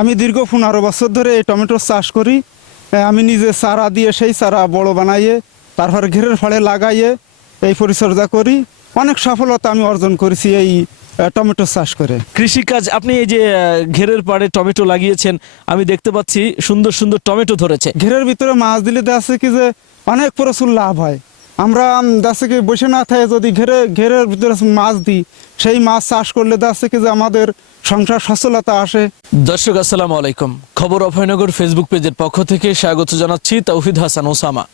আমি দীর্ঘ 15 বছর ধরে এই টমেটো চাষ করি। আমি নিজে চারা দিয়ে সেই চারা বড় বানাইয়ে তারপর ঘেরের ফাড়ে লাগাইয়ে এই পরিচর্যা করি। অনেক সফলতা আমি অর্জন করেছি এই টমেটো চাষ করে। কৃষিকাজ আপনি এই যে ঘেরের পাড়ে টমেটো লাগিয়েছেন, আমি দেখতে পাচ্ছি সুন্দর সুন্দর টমেটো ধরেছে। ঘেরের ভিতরে মাছ দিলে দেখা কি যে অনেক প্রচুর লাভ হয়। আমরা দেখা কি বসে না থাকে যদি ঘেরের ভিতরে মাছ দিই, সেই মাছ চাষ করলে দেখা কি যে আমাদের সংসার সচ্ছলতা আসে। দর্শক আসসালামু আলাইকুম, খবর অভয়নগর ফেসবুক পেজের পক্ষ থেকে স্বাগত জানাচ্ছি তৌহিদ হাসান ওসামা।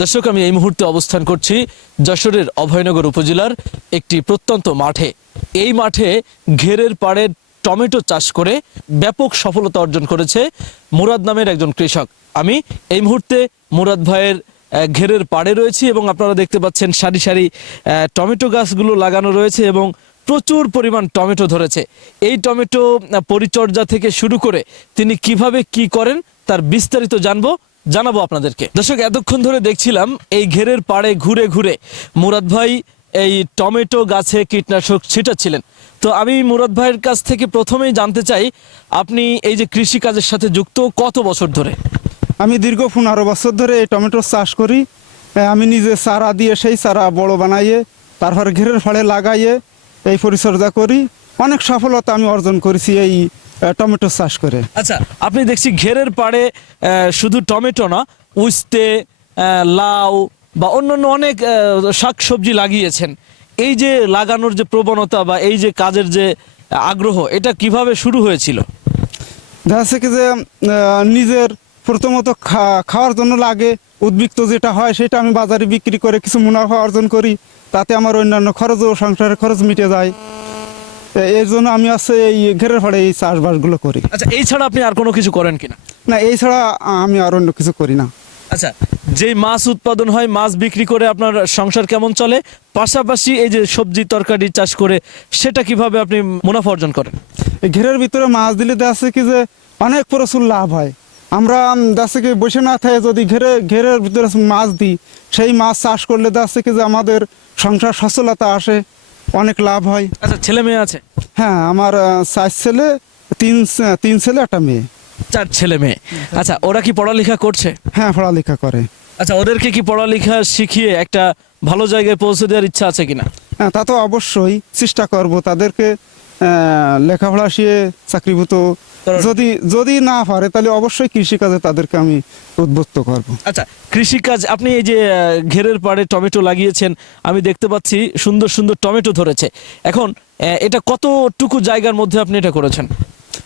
দর্শক, আমি এই মুহূর্তে অবস্থান করছি যশোরের অভয়নগর উপজেলার একটি প্রত্যন্ত মাঠে। এই মাঠে ঘেরের পাড়ে টমেটো চাষ করে ব্যাপক সফলতা অর্জন করেছে মুরাদ নামের একজন কৃষক। আমি এই মুহূর্তে মুরাদ ভাইয়ের ঘেরের পাড়ে রয়েছি এবং আপনারা দেখতে পাচ্ছেন সারি সারি টমেটো গাছগুলো লাগানো রয়েছে এবং প্রচুর পরিমাণ টমেটো ধরেছে। এই টমেটো পরিচর্যা থেকে শুরু করে তিনি কিভাবে কি করেন তার বিস্তারিত জানাবো আপনাদেরকে। দর্শক, এতক্ষণ ধরে দেখছিলাম এই ঘেরের পাড়ে ঘুরে ঘুরে মুরাদ ভাই এই টমেটো গাছে কীটনাশক ছিটাচ্ছিলেন। তো আমি মুরাদ ভাইয়ের কাছ থেকে প্রথমেই জানতে চাই, আপনি এই যে কৃষি কাজের সাথে যুক্ত কত বছর ধরে? আমি দীর্ঘ 15 বছর ধরে এই টমেটো চাষ করি। আমি নিজে চারা দিয়ে সেই চারা বড় বানাইয়ে তারপর ঘেরের ফাড়ে লাগাইয়ে এই পরিচর্যা করি। অনেক সফলতা আমি অর্জন করেছি এই টমেটো চাষ করে। আচ্ছা, আপনি দেখছি ঘেরের পাড়ে শুধু টমেটো না, উস্তে, লাউ বা অন্যান্য অনেক শাকসবজি লাগিয়েছেন। এই যে লাগানোর যে প্রবণতা বা এই যে কাজের যে আগ্রহ, এটা কিভাবে শুরু হয়েছিল? দেখা যাচ্ছে কি যে নিজের প্রথমত খাওয়ার জন্য লাগে, উদ্বৃত্ত যেটা হয় সেটা আমি বাজারে বিক্রি করে কিছু মুনাফা অর্জন করি। তাতে আমার অন্যান্য খরচ ও সংসারের খরচ মিটে যায়। এর জন্য আমি এই ঘেরের ফাড়ে এই চাষবাসগুলো করি। আচ্ছা, এই ছাড়া আপনি আর কোনো কিছু করেন কিনা? না, এই ছাড়া আমি আর অন্য কিছু করি না। আচ্ছা, যে মাছ উৎপাদন হয়, মাছ বিক্রি করে আপনার সংসার কেমন চলে? পাশাপাশি এই যে সবজি তরকারি চাষ করে সেটা কিভাবে আপনি মুনাফা অর্জন করেন? এই ঘেরের ভিতরে মাছ দিলে দেখা যাচ্ছে কি যে অনেক প্রচুর লাভ হয়। আমরা দেখা যাচ্ছে কি বসে না থাকে যদি ঘেরের ভিতরে মাছ দিই, সেই মাছ চাষ করলে দেখা যাচ্ছে কি যে আমাদের সংসার সচ্ছলতা আসে, অনেক লাভ হয়। আচ্ছা, ছেলে মেয়ে আছে? হ্যাঁ, আমার 4 ছেলে, 3 ছেলে 1 মেয়ে। 4 ছেলে মেয়ে। আচ্ছা, ওরা কি পড়ালেখা করছে? হ্যাঁ, পড়ালেখা করে। আচ্ছা, ওদেরকে কি পড়ালেখা শিখিয়ে একটা ভালো জায়গায় পৌঁছে দেওয়ার ইচ্ছা আছে কিনা? হ্যাঁ, তা তো অবশ্যই চেষ্টা করব তাদেরকে লেখাপড়া শিখে চাকরিভূত যদি না পারে তাহলে অবশ্যই কৃষিকাজে তাদেরকে আমি উদ্বুদ্ধ করব। আচ্ছা, কৃষিকাজ আপনি এই যে ঘেরের পাড়ে টমেটো লাগিয়েছেন, আমি দেখতে পাচ্ছি সুন্দর সুন্দর টমেটো ধরেছে। এখন এটা কতটুকু জায়গার মধ্যে আপনি এটা করেছেন?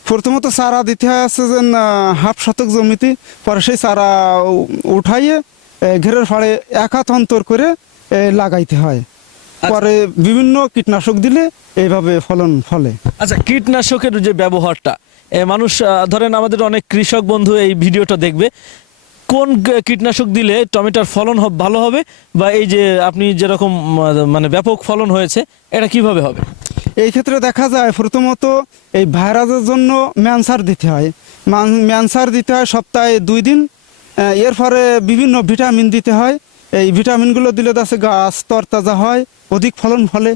প্রথমত চারা দিতে আছে যে 1/2 শতক জমিতে, পরে সেই চারা উঠাইয়ে ঘেরের ফাড়ে 1 হাত অন্তর করে লাগাইতে হয়। পরে বিভিন্ন কীটনাশক দিলে এইভাবে ফলন ফলে। আচ্ছা, কীটনাশকের যে ব্যবহারটা, মানুষ ধরেন আমাদের অনেক কৃষক বন্ধু এই ভিডিওটা দেখবে, কোন কীটনাশক দিলে টমেটোর ফলন ভালো হবে বা এই যে আপনি যেরকম মানে ব্যাপক ফলন হয়েছে এটা কিভাবে হবে? এই ক্ষেত্রে দেখা যায় প্রথমত এই ভাইরাসের জন্য ম্যানসার দিতে হয়। ম্যানসার দিতে হয় সপ্তাহে 2 দিন। এর পরে বিভিন্ন ভিটামিন দিতে হয়। এই ভিটামিনগুলো দিলে তাতে গাছ তরতাজা হয়, অধিক ফলন ফলে।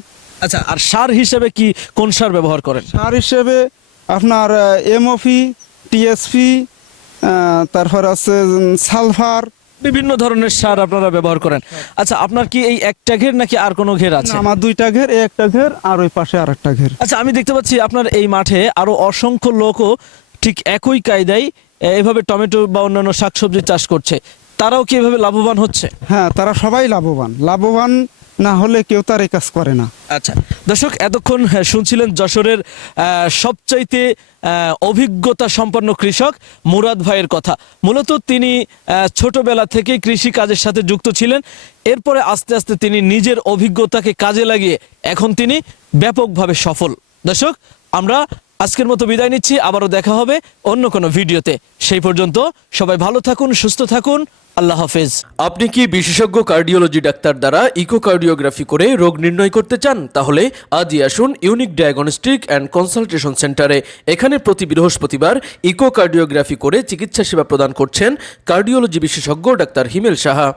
আচ্ছা, আর সার হিসেবে কি কোন সার ব্যবহার করেন? সার হিসেবে আপনার এমওপি, টিএসপি, তারপর আছে সালফার, বিভিন্ন ধরনের সার আপনারা ব্যবহার করেন। আচ্ছা, আপনার কি এই একটা ঘের নাকি আর কোনো ঘের আছে? আমার 2টা ঘের, একটা ঘের আর ওই পাশে আর একটা ঘের। আচ্ছা, আমি দেখতে পাচ্ছি আপনার এই মাঠে আরো অসংখ্য লোকও ঠিক একই কায়দায় এভাবে টমেটো বা অন্যান্য শাকসবজি চাষ করছে। তারাও কি এভাবে লাভবান হচ্ছে? হ্যাঁ, তারা সবাই লাভবান না হলে কেউ তার এই কাজ করে না। আচ্ছা দর্শক, এতক্ষণ শুনছিলেন যশোরের সবচাইতে অভিজ্ঞতা সম্পন্ন কৃষক মুরাদ ভাইয়ের কথা। মূলত তিনি ছোটবেলা থেকে কৃষি কাজের সাথে যুক্ত ছিলেন। এরপরে আস্তে আস্তে তিনি নিজের অভিজ্ঞতাকে কাজে লাগিয়ে এখন তিনি ব্যাপকভাবে সফল। দর্শক, আমরা আজকের মতো বিদায় নিচ্ছি, আবারও দেখা হবে অন্য কোনো ভিডিওতে। সেই পর্যন্ত সবাই ভালো থাকুন, সুস্থ থাকুন, আল্লাহ হাফেজ। আপনি কি বিশেষজ্ঞ কার্ডিওলজি ডাক্তার দ্বারা ইকোকার্ডিওগ্রাফি করে রোগ নির্ণয় করতে চান? তাহলে আজই আসুন ইউনিক ডায়াগনস্টিক অ্যান্ড কনসালটেশন সেন্টারে। এখানে প্রতি বৃহস্পতিবার ইকোকার্ডিওগ্রাফি করে চিকিৎসা সেবা প্রদান করছেন কার্ডিওলজি বিশেষজ্ঞ ডাক্তার হিমেল সাহা।